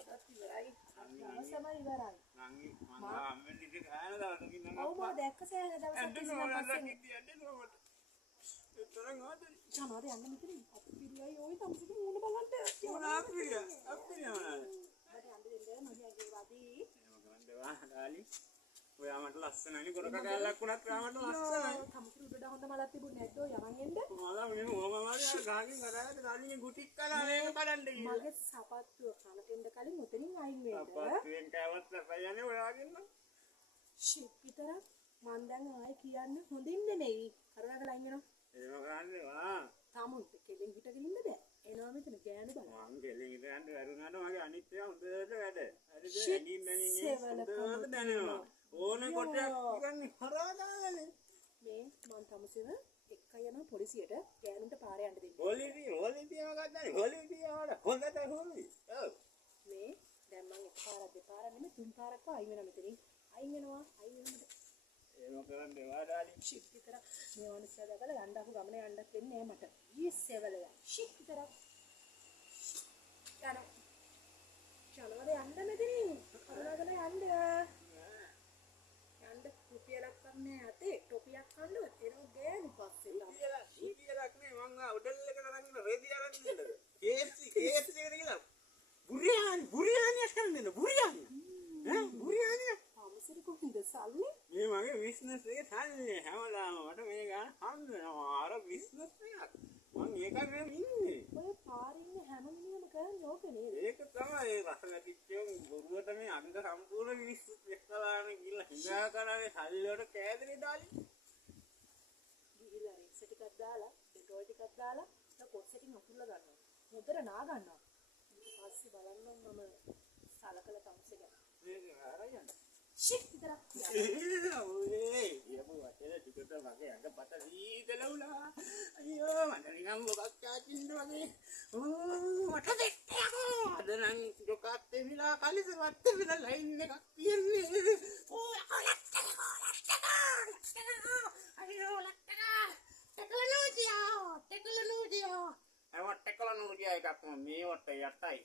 අදත් ඉවරයි. අවසමයි ඉවරයි. නංගි මම අම්මෙන් ඉතින් ගාන දාන්න කිව්වා. ඔව් මම දැක්ක සෑහෙන දවසක් ඉස්සෙල්ලා පස්සේ. චමාද යන්න මෙතන අපි පිළියයි ওই තමසිට මූණ බලන්න. මොන අප්පිරිය මොනවාද? මට යන්න දෙන්න මගේ වදී. එහෙම කරන්න එපා ඩාලි. ඔයා මට ලස්සනයි ගොඩක කැලලක් වුණත් ඔයා මට ලස්සනයි. තමසිට උඩට හොඳ මලක් තිබුණේ නැද්ද ඔය යමන් එන්න? මලා මෙන්න ඕමමාරි ගහකින් ගරාට ඩාලිගේ ගුටික් කලා මේක කඩන්න ගිහින්. මගේ සපත්තුව කනටෙන්ද කලින් උතනින් අයින් වෙන්න. අප්පෙන් කෑවත් නැපයන්නේ ඔයාගෙන් නම්. ෂිට් විතරක් මං දැන් ආයේ කියන්නේ හොඳින් නෙමෙයි. කරුණාකරලා අයින් වෙනවා. එහෙම කරන්නේ වා. tamunට කෙලින් හිටගෙන ඉන්න බෑ. එනවා මෙතන ගෑනු බලන්න. මං ගෙලින් ඉඳන් වැරුණාට මගේ අනිත් ඒවා හොඳට වැඩ. හරිද? ඇඟින් හොඳට දැනෙනවා. ඕන කොටයක් ඉන්නේ හරහාදානේ. මේ මං තමසිව එක්ක යනවා පොලිසියට ගෑනුන්ට පාරේ යන්න දෙන්න. පොලිසිය මොකක්ද නැහැ. පොලිසිය වල හොඳට හොරුයි. ඔව්. මේ දැන් මං එකපාරක් දෙපාරක් නෙමෙයි තුන් පාරක් අයින් වෙනවා මෙතනින්. අයින් වෙනවා. එහෙම කරන්නේ වාඩාලි. ෂිට් විතර මේ වනිසා දාලා යන්න අපු ගමන යන්නත් වෙන්නේ නැහැ මට. ඊස්සෙවලය. ෂිට් විතර. යනවා. චලවද යන්න මෙතනින්. කරුණාකරලා යන්න. යන්න රුපියලක් ගන්න ඇතේ ටොපියක් ගන්නවත් එනවා ගෑනු පස්සේ. රුපියලක් නේ මං හොටෙල් එකට අරන් ඉන්න රෙදි අරන් ඉන්නද? KFC එකට ගිහලා බුරියානි අස්කරන්න දෙන්න බුරියානි. බුරියානි තමසිට කොහොමද සල්ලි? මේ මගේ බිස්නස් එකේ සල්ලි හැමදාම මට මේ ගන්න හම් වෙනවා අර බිස්නස් එකක්. මං ඒකනේ ඉන්නේ. ඔය පාරින් හැම මිනිහම කරන්නේ ඕක නේද? ඒක තමයි රස නැතිච්චෝ බොරුවට මේ අංග සම්පූර්ණ මිනිස්සු එක්කලානේ ගිහලා හිඟා කරන්නේ සල්ලි වලට කෑදරේ දාලි. ගිහිල්ලා රික්ස් ටිකක් දාලා ඩෙටෝල් ටිකක් දාලා කොස්සටින් අකුල්ලා ගන්නවා. මුදර නා ගන්නවා. ඊට පස්සේ බලන්න මම සලකලා තමසිට. මේක ආරයන්. ෂිට් විතරක්. ඔයේ යපු වටේ ටිකට වගේ අඟපත සීතල වුණා. අයියෝ මට නිකන් මොකක් චාචින්ද වගේ. මට දෙට්ටයෝ. අද නම් ජොකත් වෙලා කලිසවත් වෙලා ලයින් එකක් කියන්නේ. අයියෝ ලක්ටකා. ටෙක්නොලොජියා එකක් මේ වට යටයි.